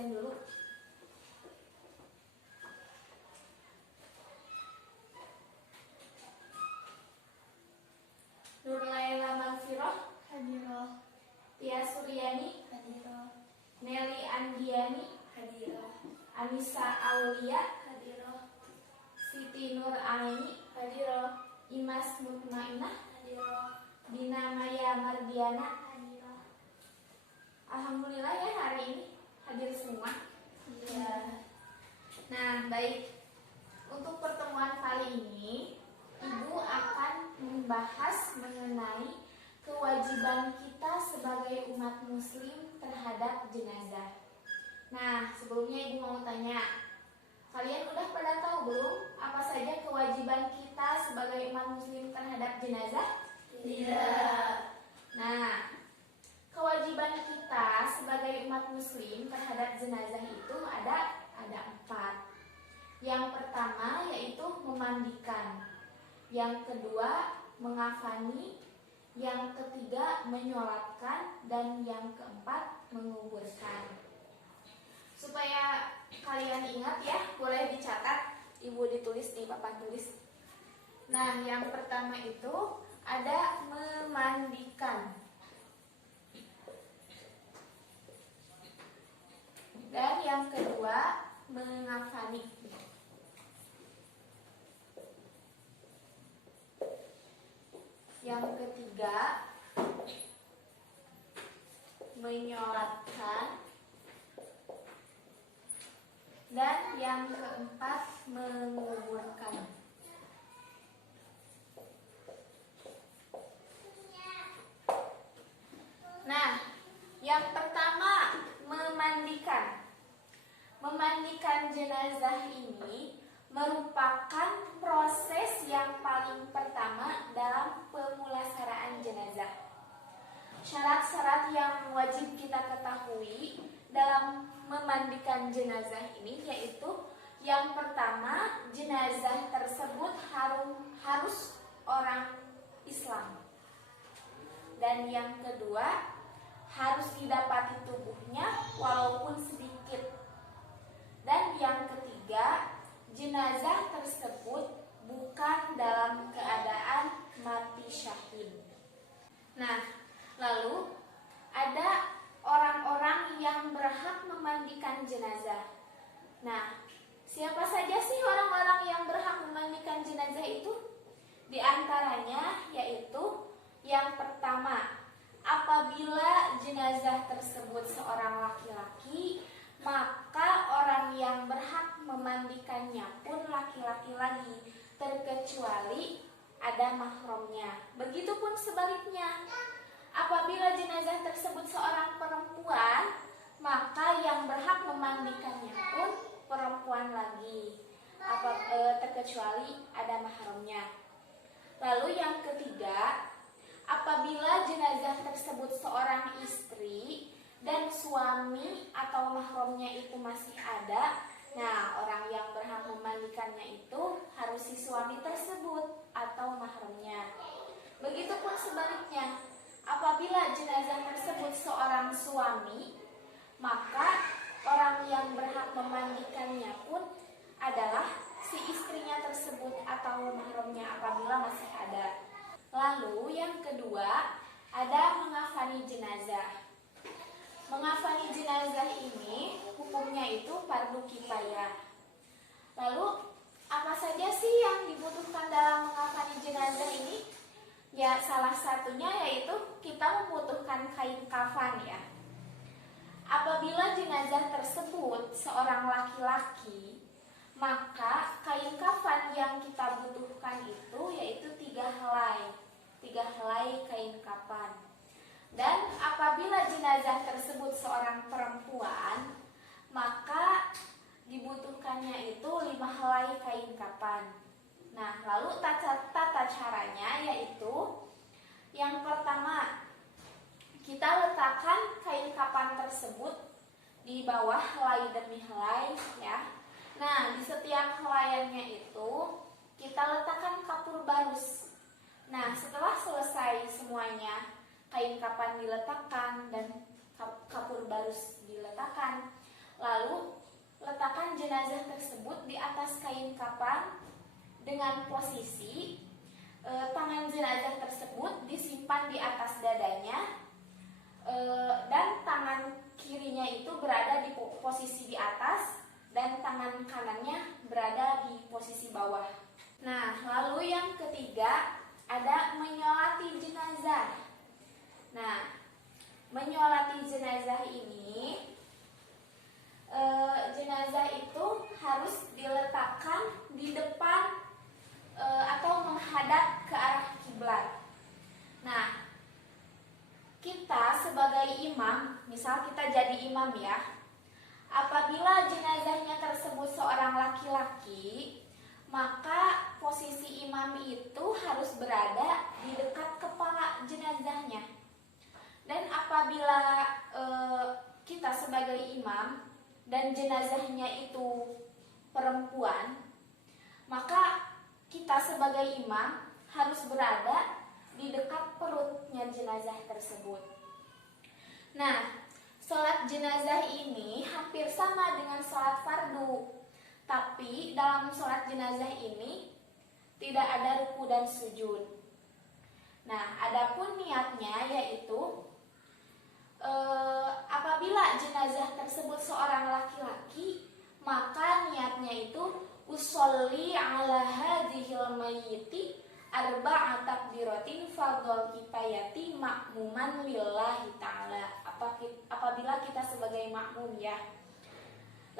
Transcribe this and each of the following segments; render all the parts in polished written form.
absen dulu. Nurlaila Malfiroh Hadirah. Tia Suryani Hadirah. Nelly Andiani Hadirah. Anissa Aulia Hadirah. Siti Nur Aini Hadirah. Imas Mutmainah Hadirah. Dina Maya Mardiana. Hadirah. Alhamdulillah ya hari ini hadir semua. Iya. Nah, baik. Untuk pertemuan kali ini, Ibu akan membahas mengenai kewajiban kita sebagai umat muslim terhadap jenazah. Nah, sebelumnya Ibu mau tanya, kalian udah pada tahu belum apa saja kewajiban kita sebagai umat muslim terhadap jenazah? Iya. Nah, kewajiban kita sebagai umat muslim terhadap jenazah itu ada 4. Yang pertama yaitu memandikan, yang kedua mengafani, yang ketiga menyolatkan, dan yang keempat menguburkan. Supaya kalian ingat ya, boleh dicatat, Ibu ditulis di papan tulis. Nah, yang pertama itu ada memandikan. Dan yang kedua mengafani. Yang ketiga menyolatkan. Dan yang keempat menguburkan. Nah, yang pertama memandikan. Memandikan jenazah ini merupakan proses yang paling pertama dalam pemulasaraan jenazah. Syarat-syarat yang wajib kita ketahui dalam memandikan jenazah ini yaitu yang pertama, jenazah tersebut harus orang Islam. Dan yang kedua, harus didapati tubuhnya walaupun sedikit. Dan yang ketiga, jenazah tersebut bukan dalam keadaan mati syahid. Nah, lalu ada orang-orang yang berhak memandikan jenazah. Nah, siapa saja sih orang-orang yang berhak memandikan jenazah itu? Di antaranya yaitu yang pertama, apabila jenazah tersebut seorang laki-laki, maka orang yang berhak memandikannya pun laki-laki lagi, terkecuali ada mahramnya. Begitupun sebaliknya, apabila jenazah tersebut seorang perempuan, maka yang berhak memandikannya pun perempuan lagi, terkecuali ada mahramnya. Lalu yang ketiga, apabila jenazah tersebut seorang istri dan suami atau mahramnya itu masih ada, nah orang yang berhak memandikannya itu harus si suami tersebut atau mahramnya. Begitupun sebaliknya, apabila jenazah tersebut seorang suami, maka orang yang berhak memandikannya pun adalah si istrinya tersebut atau mahramnya apabila masih ada. Lalu yang kedua, ada mengafani jenazah. Mengafani jenazah ini hukumnya itu fardu kifayah. Lalu apa saja sih yang dibutuhkan dalam mengafani jenazah ini? Ya, salah satunya yaitu kita membutuhkan kain kafan ya. Apabila jenazah tersebut seorang laki-laki, maka kain kafan yang kita butuhkan itu yaitu 3 helai. 3 helai kain kafan. Dan apabila jenazah tersebut seorang perempuan, maka dibutuhkannya itu 5 helai kain kafan. Nah, lalu tata caranya yaitu yang pertama, kita letakkan kain kafan tersebut di bawah helai demi helai ya. Nah, di setiap helaiannya itu kita letakkan kapur barus. Nah, setelah selesai semuanya, kain kafan diletakkan dan kapur barus diletakkan, lalu jenazah tersebut di atas kain kafan dengan posisi tangan jenazah tersebut disimpan di atas dadanya, dan tangan kirinya itu berada di posisi di atas dan tangan kanannya berada di posisi bawah. Nah, lalu yang ketiga ada menyolati jenazah. Nah, menyolati jenazah ini, jenazah itu harus diletakkan di depan atau menghadap ke arah kiblat. Nah, kita sebagai imam, misal kita jadi imam ya, apabila jenazahnya tersebut seorang laki-laki, maka posisi imam itu harus berada di dekat kepala jenazahnya. Dan apabila kita sebagai imam dan jenazahnya itu perempuan, maka kita sebagai imam harus berada di dekat perutnya jenazah tersebut. Nah, sholat jenazah ini hampir sama dengan sholat fardu, tapi dalam sholat jenazah ini tidak ada ruku dan sujud. Nah, adapun niatnya yaitu apabila jenazah tersebut seorang laki-laki, maka niatnya itu usolli ala hadhil mayyiti arba'a takbiratin fardhol kifayati ma'muman lillahi ta'ala. Apabila kita sebagai makmum ya.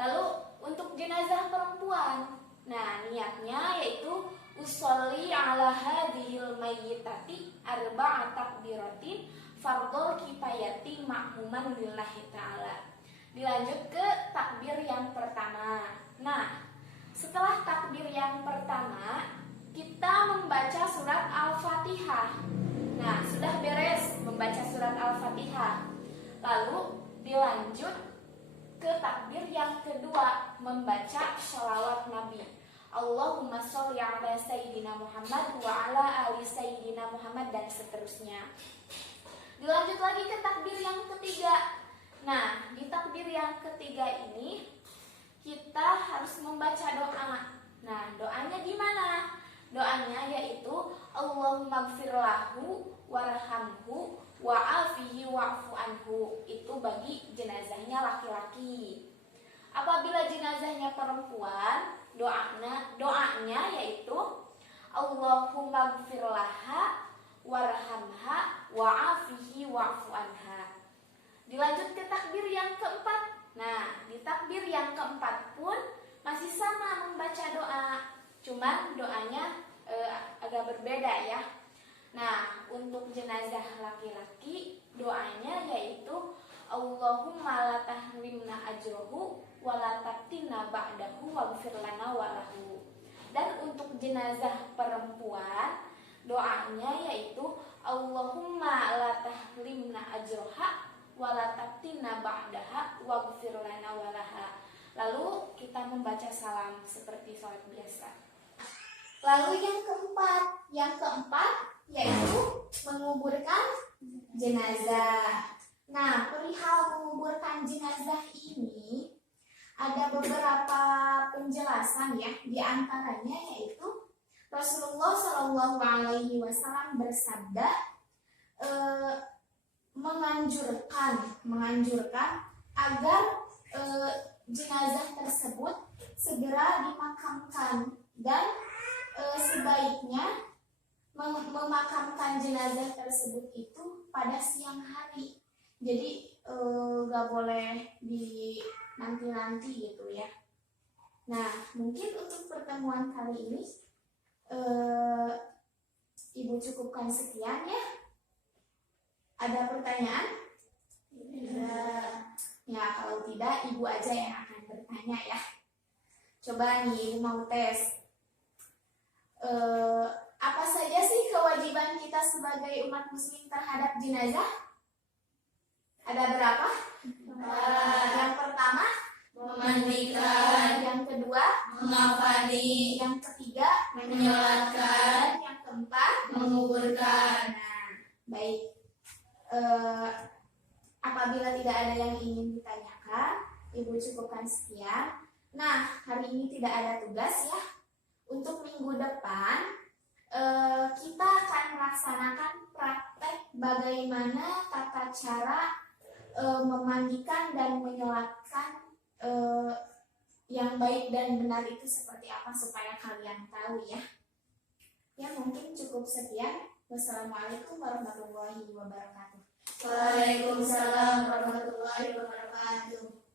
Lalu untuk jenazah perempuan, nah niatnya yaitu usolli ala hadhil mayyitati arba'a takbiratin fardhol kifayati ma'muman lillahi ta'ala. Dilanjut ke takbir yang pertama. Nah, setelah takbir yang pertama, kita membaca surat Al-Fatihah. Nah, sudah beres membaca surat Al-Fatihah. Lalu dilanjut ke takbir yang kedua, membaca sholawat Nabi. Allahumma sholli ala Sayyidina Muhammad wa ala ali Sayyidina Muhammad, dan seterusnya. Dilanjut lagi ke takbir yang ketiga. Nah, di takbir yang ketiga ini kita harus membaca doa. Nah, doanya gimana? Doanya yaitu Allahumma gfir lahu warhamhu wa'afihi wa'fu anhu. Itu bagi jenazahnya laki-laki. Apabila jenazahnya perempuan, doanya yaitu Allahumma gfir laha warhamha wa'afihi wa'fu anha. Dilanjut ke takbir yang keempat. Nah, di takbir yang keempat pun masih sama membaca doa, cuman doanya agak berbeda ya. Nah, untuk jenazah laki-laki doanya yaitu Allahumma la tahrimna ajrohu wa la taftina ba'dahu waghfir lana walahu. Dan untuk jenazah perempuan doanya yaitu Allahumma la tahrimna ajroha wa la taftina ba'daha waghfir lana walaha. Lalu kita membaca salam seperti sholat biasa. Lalu yang keempat yaitu menguburkan jenazah. Nah, perihal menguburkan jenazah ini ada beberapa penjelasan ya. Di antaranya yaitu Rasulullah Shallallahu Alaihi Wasallam bersabda, menganjurkan agar jenazah tersebut segera dimakamkan, dan sebaiknya memakamkan jenazah tersebut itu pada siang hari. Jadi gak boleh di nanti-nanti gitu ya. Nah, mungkin untuk pertemuan kali ini Ibu cukupkan sekian ya. Ada pertanyaan? Ya, kalau tidak Ibu aja yang akan bertanya ya. Coba nih mau tes. Apa saja sih kewajiban kita sebagai umat muslim terhadap jenazah? Ada berapa? Yang pertama memandikan, yang kedua mengafani, yang ketiga menyolatkan, yang keempat menguburkan. Nah, baik. Apabila tidak ada yang ingin ditanyakan, Ibu cukupkan sekian. Nah, hari ini tidak ada tugas ya. Untuk minggu depan kita akan melaksanakan praktek bagaimana tata cara memandikan dan menyolatkan yang baik dan benar itu seperti apa supaya kalian tahu ya. Ya mungkin cukup sekian. Wassalamualaikum warahmatullahi wabarakatuh. Waalaikumsalam warahmatullahi wabarakatuh.